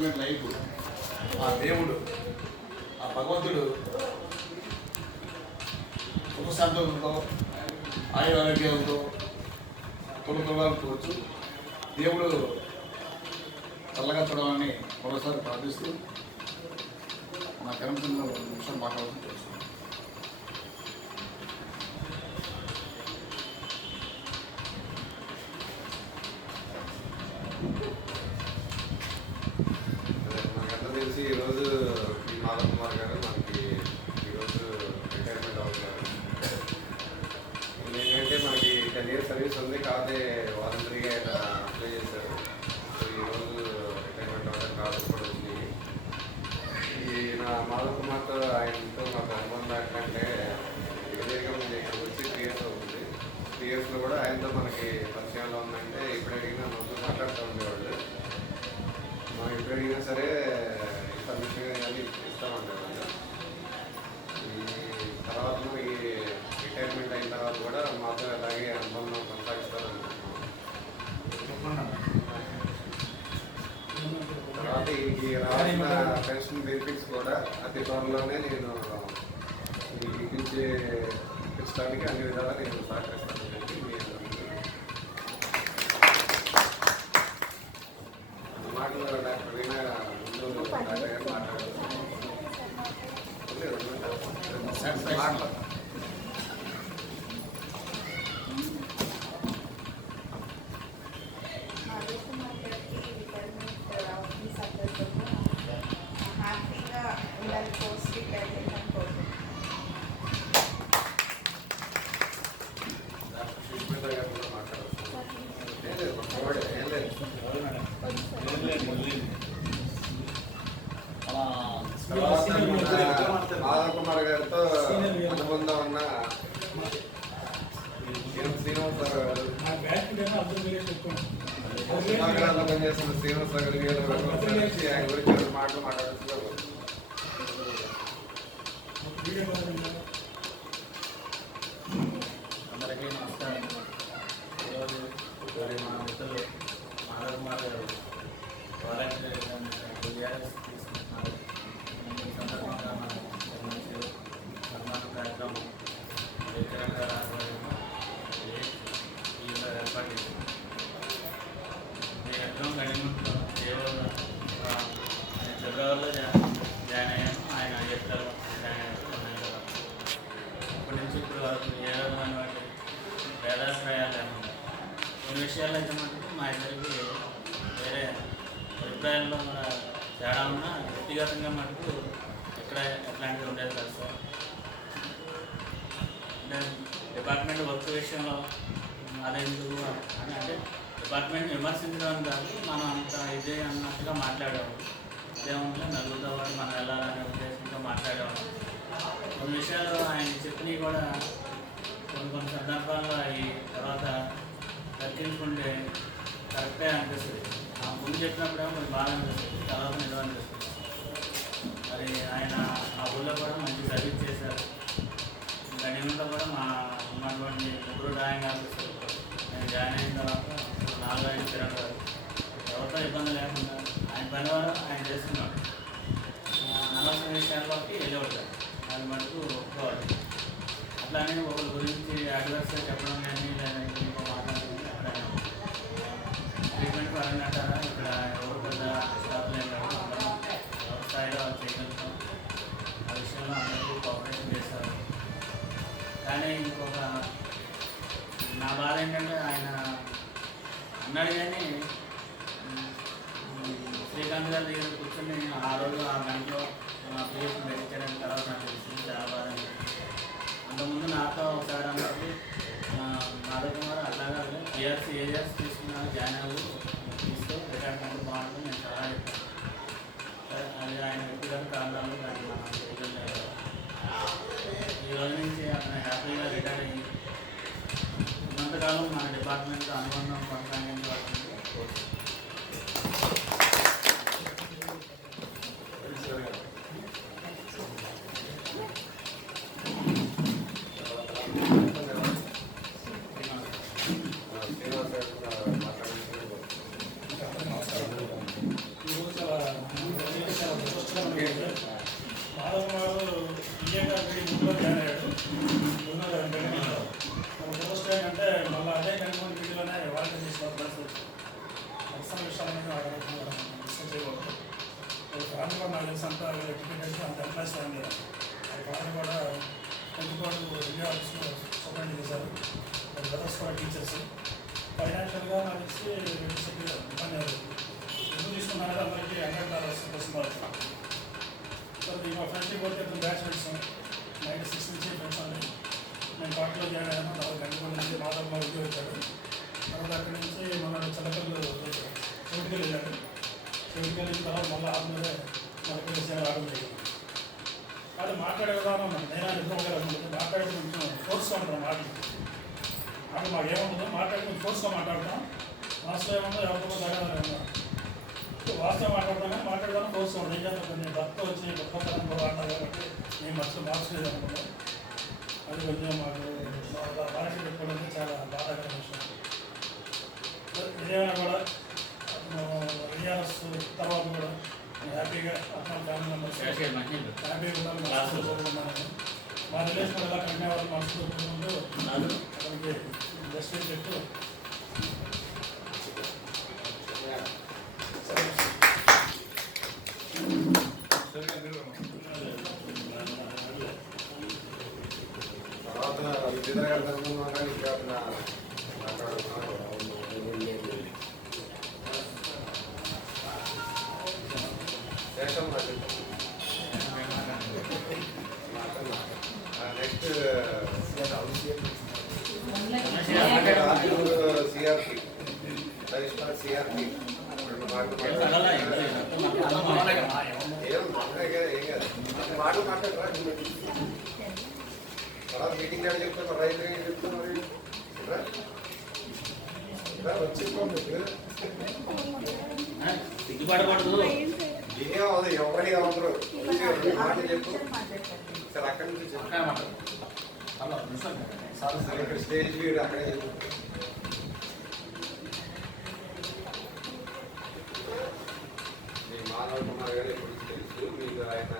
Enjoyment life ఆ దేవుడు ఆ భగవంతుడు సుఖ సంతోషంతో ఆరోగ్యాలతో తొలతొలకోవచ్చు. దేవుడు చల్లగా చూడాలని మరోసారి ప్రార్థిస్తూ నా కరెంట్లో నిమిషం మాట్లాడుతూ తెలుసు. మనకంతా తెలిసి ఈరోజు ఈ మాధవ్ కుమార్ గారు మనకి ఈరోజు రిటైర్మెంట్ అవుతున్నారు. ఏంటంటే మనకి 10 years సర్వీస్ ఉంది, కాదే వాలంటరీగా ఆయన అప్లై చేశారు. సో ఈరోజు రిటైర్మెంట్ అవ్వడం కాదు కూడా ఉంది. ఈ నా మాధవ్ కుమార్తో ఆయనతో మాకు అనుబంధం ఏంటంటే విజయగా ముందు ఇక్కడికి వచ్చి 3 years అవుతుంది. 3 yearsలో కూడా ఆయనతో మనకి పరిచయంలో ఉందంటే ఇప్పుడు అడిగినా మొత్తం మాట్లాడుతూ ఉండేవాళ్ళు. మనం ఎప్పుడు అడిగినా సరే పర్మిషన్ కానీ ఇస్తామంటారు. ఈ తర్వాత ఈ రిటైర్మెంట్ అయిన తర్వాత కూడా మాతో అలాగే అనుబంధం కొనసాగిస్తారనుకుంటున్నాం. తర్వాత ఈ రావాల్సిన పెన్షన్ బెనిఫిట్స్ కూడా అతి త్వరలోనే నేను ఇప్పించడానికి అన్ని విధాలా నేను సహకరిస్తానని చెప్పి మీ మాటలు డాక్టర్ వీణా ముందు డాక్టర్ గారు మాట్లాడుతున్నాను. హ్యాపీగా ఉండాలి పోస్ట్ రిటైర్మెంట్ అనుకోవచ్చు. మాధవ్ కుమార్ గారితో అనుబంధం ఉన్న శ్రీనివాసరావు గారు, నగరాల్లో పనిచేస్తున్న శ్రీనివాసరావు గారు ఆయన గురించి 2 మాటలు మాట్లాడుతున్నారు. అందరికీ నమస్కారం. ఈరోజు మా మిత్రులు మాధవ్ కుమార్ గారు వాలంటీర్ తీసుకుంటున్నారు. ఈ సందర్భంగా మనం సన్మాన కార్యక్రమం తెలంగాణ ఏర్పాటు చేసింది. నేను ఎక్కడో గడిముట్లో దేవుడు ఫిబ్రవరిలో జాయిన్ అయ్యాను. ఆయన ఏప్రిల్లో జాయిన్ అయ్యాను. అప్పటి నుంచి ఇప్పుడు వరకు ఏ విధమైనటువంటి భేదాభిప్రాయాలు లేకుండా కొన్ని విషయాలు అయితే మటుకు మా ఇద్దరికి వేరే అభిప్రాయాల్లో కూడా తేడా ఉన్నా వ్యక్తిగతంగా మటుకు ఎక్కడ ఎట్లాంటివి ఉండేది కాదు సార్. అంటే డిపార్ట్మెంట్ వర్క్ విషయంలో అదెందుకు అని అంటే డిపార్ట్మెంట్ని విమర్శించడం కాదు, మనం అంత ఇదే అన్నట్టుగా మాట్లాడేవాడు. అదేమన్నా నలుగురితో పాటు మనం వెళ్ళాలనే ఉద్దేశంతో మాట్లాడేవాడు. కొన్ని విషయాలు ఆయన చెప్పినవి కూడా కొన్ని సందర్భాల్లో ఈ తర్వాత దక్కించుకుంటే కరెక్టే అనిపిస్తుంది. ఆ ముందు చెప్పినప్పుడేమో కొంచెం బాగా అనిపిస్తుంది, తర్వాత నిజం అనిపిస్తుంది. మరి ఆయన ఆ ఊళ్ళో కూడా మంచి సర్వీస్ చేశారు. గణ్యంలో కూడా మా ఉన్నటువంటి 3 డ్రాయింగ్ ఆఫీసర్లు నేను జాయిన్ అయిన తర్వాత 4-5 తిరగారు. ఎవరితో ఇబ్బంది లేకుండా ఆయన పని వారు ఆయన చేస్తున్నాడు. అనవసర విషయాల్లోకి వెళ్ళేవాడు. అది మటుకు ఒప్పుకోవాలి. అట్లానే ఒకరి గురించి అడ్వర్స్గా చెప్పడం కానీ లేదంటే ఇంకో మాట్లాడడం ఎక్కడైనా ట్రీట్మెంట్ పరంగా అంటారా ఇక్కడ ఎవరు పెద్ద స్టాఫ్ లేదు. ఎవరి స్థాయిలో వాళ్ళు చేయగలుగుతాం. ఆ విషయంలో అందరికీ కోఆపరేషన్ చేస్తారు. కానీ ఇంకొక నా బాధ ఏంటంటే ఆయన అన్నాడు కానీ శ్రీకాంత్ గారి దగ్గర కూర్చొని ఆ రోజు ఆ గంటలో అప్లికేషన్ పెట్టించడానికి తర్వాత నాకు తెలిసింది. చాలా బాధ అనిపించింది. అంతకుముందు నాతో ఒకసారి అన్నప్పుడు మాధవ్ కుమార్ అట్లాగా పిఆర్సీ ఏరియాస్ తీసుకున్న జాయిన్ అవ్వు తీసుకో రిటైర్మెంట్ బాగుంటుంది నేను చాలా చెప్పాను. అది ఆయన వ్యక్తిగత కారణాలు దాన్ని మనం చేయలేదు. ఈ రోజు నుంచి అతను హ్యాపీగా రిటైర్ అయ్యి ఉన్నంతకాలం మన డిపార్ట్మెంట్తో అనుబంధం కొనసాగించవలసింది కోరుతున్నాను. శ్రీనివాసరావు గారు మాట్లాడుతున్నారు. మాధవ్ కుమార్ విజయంగా ముందులో జాయిన్ అయ్యాడు. ఫస్ట్ ఏంటంటే మళ్ళీ అదే కనుగొని వీటిలోనే వాలంటీర్ చేసుకోవాలి పరిస్థితి పర్సనల్ విషయాలనేది డిస్కస్ చేయకూడదు. ఫ్యామిలీ కూడా నాకు తెలిసి అంతా ఎడ్యుకేటెడ్ అంత ఎంప్లాయీస్ ఫ్యామిలీ వాళ్ళు కూడా పెంచుకోవడం ఇండియా ఆఫీస్లో సపోర్ట్ చేశారు. బ్రదర్స్ కూడా టీచర్స్ ఫైనాన్షియల్గా నాకు తెలిసి ఇబ్బంది లేదు. ఎందుకు తీసుకున్నారంటే అందరికీ 100% అవుతుంది. సో మా ఫ్రెండ్షిప్ వర్క్ అయితే బ్యాచ్మెంట్స్ 96 నుంచి ఫ్రెండ్స్ అండి. నేను పార్టీలో జాయిన్ అయ్యాను. తర్వాత గంటపల్లి నుంచి మాధవ్ ఉద్యోగం వచ్చాడు. తర్వాత అక్కడి నుంచి మన చిలకల్లు చెవిటికి వెళ్ళాడు. చెవిటికి వెళ్ళిన తర్వాత మళ్ళీ ఆత్మీయ మనకి సేవ రావడం జరిగింది. వాళ్ళు మాట్లాడే విధానం నేను ఎదురు మాట్లాడే కొంచెం ఫోర్స్గా ఉంటాం మాటలు మాకు ఏముంటుందో మాట్లాడి కొంచెం ఫోర్స్గా మాట్లాడతాం. వాస్తవం ఏముందో ఎవరితో జరగాలి వాస్తవం మాట్లాడతాం కానీ మాట్లాడదాం ఫోర్స్గా ఉంటాం. ఏం చేస్తాం కొన్ని భర్త వచ్చి కొత్త తరంలో వాడతాం కాబట్టి మేము మనుషులు మార్చలేదు అనుకుంటాం. అది కొంచెం మాకు భాష పెట్టుకోవడం చాలా బాధాకరమైన విషయం. ఏదైనా కూడా రియాల్స్ తర్వాత కూడా హ్యాపీగా ఫ్యామిలీ మెంబర్స్ హ్యాపీగా ఉండాలి. మా రిలేషన్ ఎలా కంటే వాళ్ళు మనసు కోరుకుంటూ అతనికి బెస్ట్ చెప్తూ తర్వాత విజయనగర గారి తరఫున కానీ ఇంకా మాట్లాడుతున్నారు. శేషం నెక్స్ట్ సిఆర్పి సిఆర్పి ఏం మాటలు మాట్లాడరా తర్వాత మీటింగ్ గారు చెప్తాను రైతు ఏం చెప్తున్నారు సిగ్గుపడకూడదు. ఏమవుతుంది ఎవరి అందరూ మాటలు చెప్పు సార్ అక్కడి నుంచి ఇక్కడ స్టేజ్ వీడు అక్కడే చెప్పు. మీ మాధవ్ కుమార్ గారు ఎప్పుడు తెలుసు మీకు ఆయన